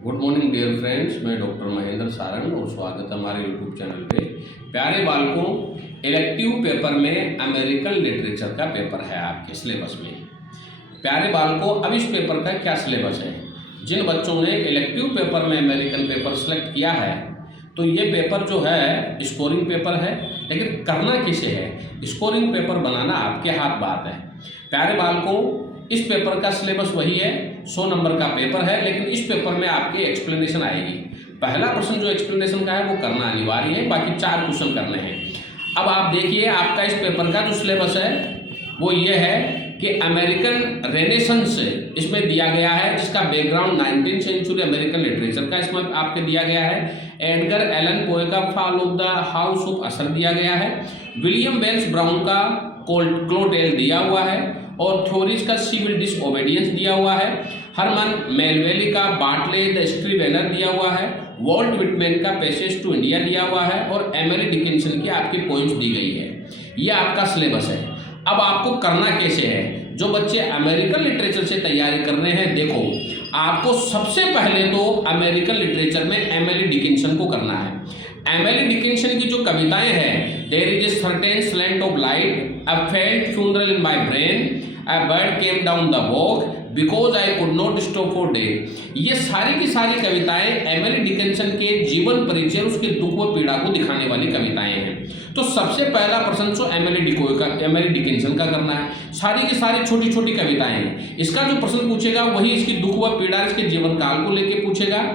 Good morning dear friends, मैं doctor Mahendra Sarang और स्वागत है हमारे यूट्यूब चैनल पे। प्यारे बालकों, इलेक्टिव पेपर में अमेरिकन लिटरेचर का पेपर है आपके सिलेबस में। प्यारे बालकों, अब इस पेपर का क्या सिलेबस है? जिन बच्चों ने इलेक्टिव पेपर में अमेरिकन पेपर सेलेक्ट किया है तो ये पेपर जो है स्कोरिंग पेपर है, लेकिन करना किसे है? स्कोरिंग पेपर बनाना आपके हाथ बात है। प्यारे बालकों, इस पेपर का सिलेबस वही है, 100 नंबर का पेपर है, लेकिन इस पेपर में आपके एक्सप्लेनेशन आएगी। पहला प्रश्न जो एक्सप्लेनेशन का है वो करना अनिवार्य है, बाकी 4 क्वेश्चन करने हैं। अब आप देखिए, आपका इस पेपर का जो सिलेबस है वो ये है कि अमेरिकन रेनेसेंस इसमें दिया गया है, जिसका background 19th century American literature का इसमें आपके दिया गया है। एडगर एलन पोए का fall of the house of असर दिया गया है। विलियम वेल्स ब्राउन का क्लोटेल दिया हुआ है और थ्योरीज का सिविल डिसओबीडियंस दिया हुआ है। हरमन मेलवेली का बाटले द स्ट्रीवेनर दिया हुआ है। वॉल्ट विटमैन का पैसेज टू इंडिया दिया हुआ है और एमिली डिकिंसन की आपकी पोइम्स दी गई है। ये आपका सिलेबस है। अब आपको करना कैसे है? जो बच्चे अमेरिकन लिटरेचर से तैयारी कर रहे हैं, देखो आपको सबसे पहले तो अमेरिकन लिटरेचर में एमिली डिकिंसन को करना है। एमिली डिकिंसन की जो कविताएं हैं, there is a certain slant of light, a felt funeral in my brain, a bird came down the walk, because I could not stop for death, ये सारी की सारी कविताएं एमिली डिकिंसन के जीवन परिचय, उसके दुख व पीड़ा को दिखाने वाली कविताएं हैं। तो सबसे पहला प्रश्न तो एमिली डिकिंसन का करना है। सारी की सारी छोटी छोटी कविताएं हैं। इसका जो प्रश्न पूछेगा वही इसकी दुख व पीड़ा, इसके जीवन काल को लेकर पूछेगा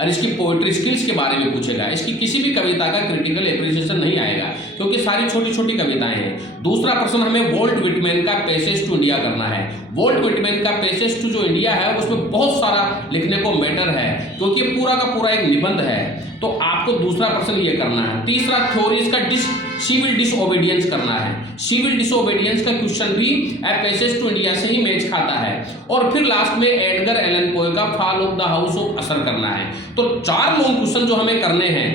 और इसकी पोएट्री स्किल्स के बारे में पूछेगा। इसकी किसी भी कविता का क्रिटिकल एप्रिसिएशन नहीं आएगा, क्योंकि सारी छोटी छोटी कविताएं हैं। दूसरा प्रश्न हमें वॉल्ट विटमैन का पैसेज टू इंडिया करना है। वॉल्ट विटमैन का पैसेज टू जो इंडिया है उसमें बहुत सारा लिखने को मैटर है, क्योंकि पूरा का पूरा एक निबंध है। तो आपको दूसरा प्रश्न ये करना है। तीसरा थ्योरीज का सिविल डिसओबीडियंस करना है। सिविल डिसओबीडियंस का क्वेश्चन भी पैसेज टू इंडिया से ही मैच खाता है। और फिर लास्ट में एडगर एलन पोए का fall of the house of असर करना है। तो 4 लॉन्ग क्वेश्चन जो हमें करने हैं,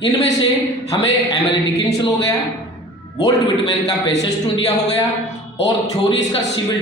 इनमें से हमें एमिली डिकिंसन हो गया, वॉल्ट विटमैन का पैसेज टू इंडिया हो गया और थ्योरीज का सिविल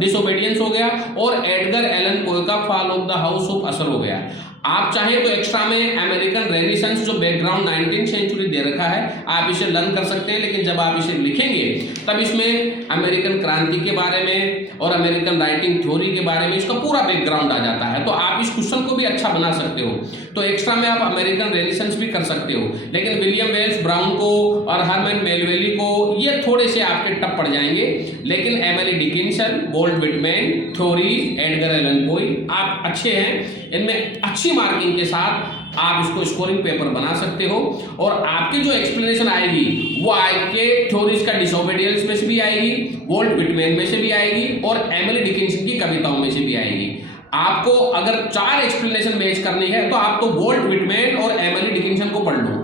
डिसओबीडियंस हो गया और एडगर एलन पोए का fall of the house of असर हो गया। आप चाहें तो एक्स्ट्रा में अमेरिकन रेनेसेंस जो बैकग्राउंड 19th सेंचुरी दे रखा है, आप इसे लर्न कर सकते हैं, लेकिन जब आप इसे लिखेंगे तब इसमें अमेरिकन क्रांति के बारे में और अमेरिकन राइटिंग थ्योरी के बारे में इसका पूरा बैकग्राउंड आ जाता है। तो आप इस क्वेश्चन को भी अच्छा बना सकते हो। तो एक्स्ट्रा में आप अमेरिकन रेनेसेंस भी कर सकते हो, लेकिन विलियम वेल्स ब्राउन को और हरमन मेलवेली को ये थोड़े से आपके टफ पड़ जाएंगे। लेकिन Emily Dickinson, Walt Whitman, theories, Edgar Allan पोए आप अच्छे हैं। इनमें अच्छी मार्किंग के साथ आप इसको स्कोरिंग पेपर बना सकते हो और आपकी जो एक्सप्लेनेशन आएगी वो आपके थ्योरीज का डिसओबीडियंस में से भी आएगी, वॉल्ट विटमैन में से भी आएगी और एमिली डिकिंसन की कविताओं में से भी आएगी। आपको अगर 4 एक्सप्लेनेशन मैच करनी है तो आप तो वॉल्ट विटमैन और एमिली डिकिंसन को पढ़ लो।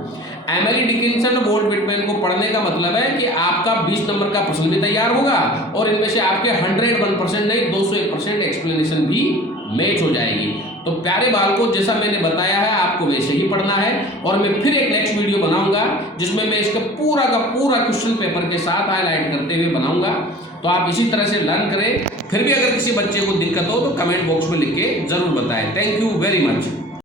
एमिली डिकिंसन और वॉल्ट विटमैन को पढ़ने का मतलब है कि आपका 20 नंबर का प्रश्न भी तैयार होगा और इनमें से आपके 101% नहीं 201% एक्सप्लेनेशन भी मैच हो जाएगी। तो प्यारे बालकों, जैसा मैंने बताया है आपको वैसे ही पढ़ना है और मैं फिर एक नेक्स्ट वीडियो बनाऊंगा जिसमें मैं इसका पूरा का पूरा क्वेश्चन पेपर के साथ हाईलाइट करते हुए बनाऊंगा। तो आप इसी तरह से लर्न करें। फिर भी अगर किसी बच्चे को दिक्कत हो तो कमेंट बॉक्स में लिख के जरूर बताएं। Thank you very much.